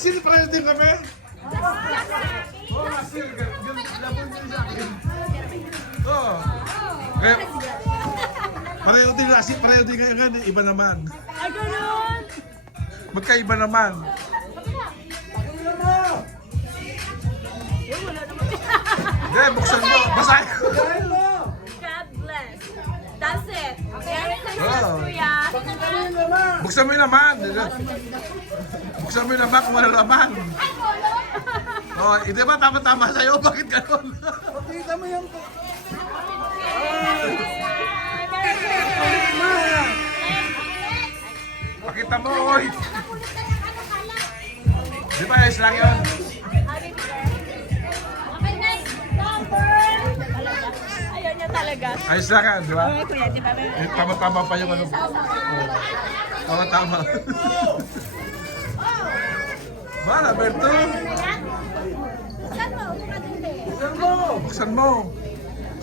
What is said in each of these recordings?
Lasil, pareho din kami. Oo, lasil. Labon din sa akin. Oo. Kaya, pareho din lasil, pareho din kayo nga. Iba naman. Ay, ganun! Magkaiba naman. Hindi, buksan mo. Basahin ko. God bless. That's it. Merry Christmas, Oh. Kuya. Buksan mo yung laman. Buksan mo yung laman kung wala laman. Oh, hindi ba tama-tama sa'yo? Bakit gano'n? Pakita mo yung... Pakita mo, oy. Di ba, ayos lang yun? Okay, nice. Number. Ayaw niya talaga. Ayos lang yan, di ba? Okay, Kuya, di ba? Eh, tama-tama pa yung ano. Tama-tama. Ba, Alberto? Saan mo? Buksan mo.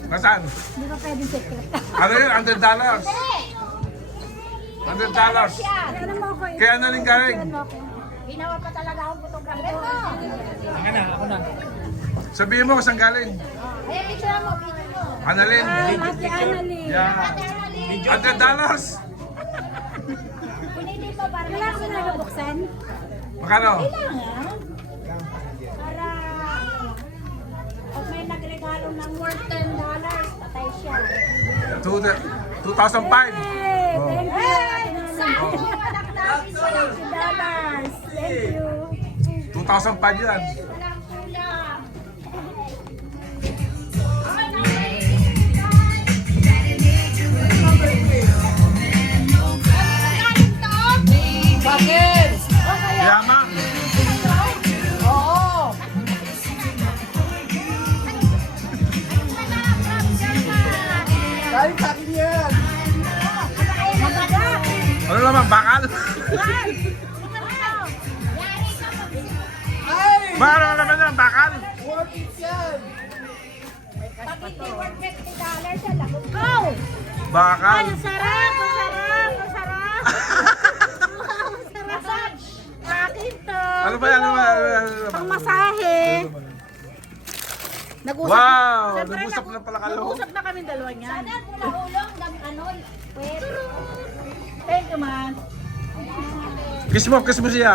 Nasaan? Di ba pwedeng secret? Ano yun? $100. $100. Ano mo ko? Kaya na rin galing. Ginawa pa talaga akong photographer. Sabihin mo kung saan galing. Ay, picture mo, picture mo. Annalyn. Ate Annalyn. Yeah. $100. Pinitin mo para wala ka na nabuksan. Magkano? Kailangan. Para pag may nagregalo ng worth $10, patay siya. 2005. Hey, Oh. thank you. $20. Thank you. 2005 yan. Walang kulang. Bakit? Yaman. Oo! Dahil sa akin yan! Ano naman, bakal? Ay! Ano naman yan, bakal? Worth it yan! Pag hindi worth $50 siya, lagot ko. Bakal. Ang sarap, ang sarap, ang sarap. Ang sarap. Akin to. Ano ba yan? Ano ba? Pang masahe. Nag-usap Wow! Siyempre, Nag-usap na pala kayo. Nag-usap na kami dalawa niyan. Sana kung nahulong, ano, wait. Thank you, man. Kiss mo siya.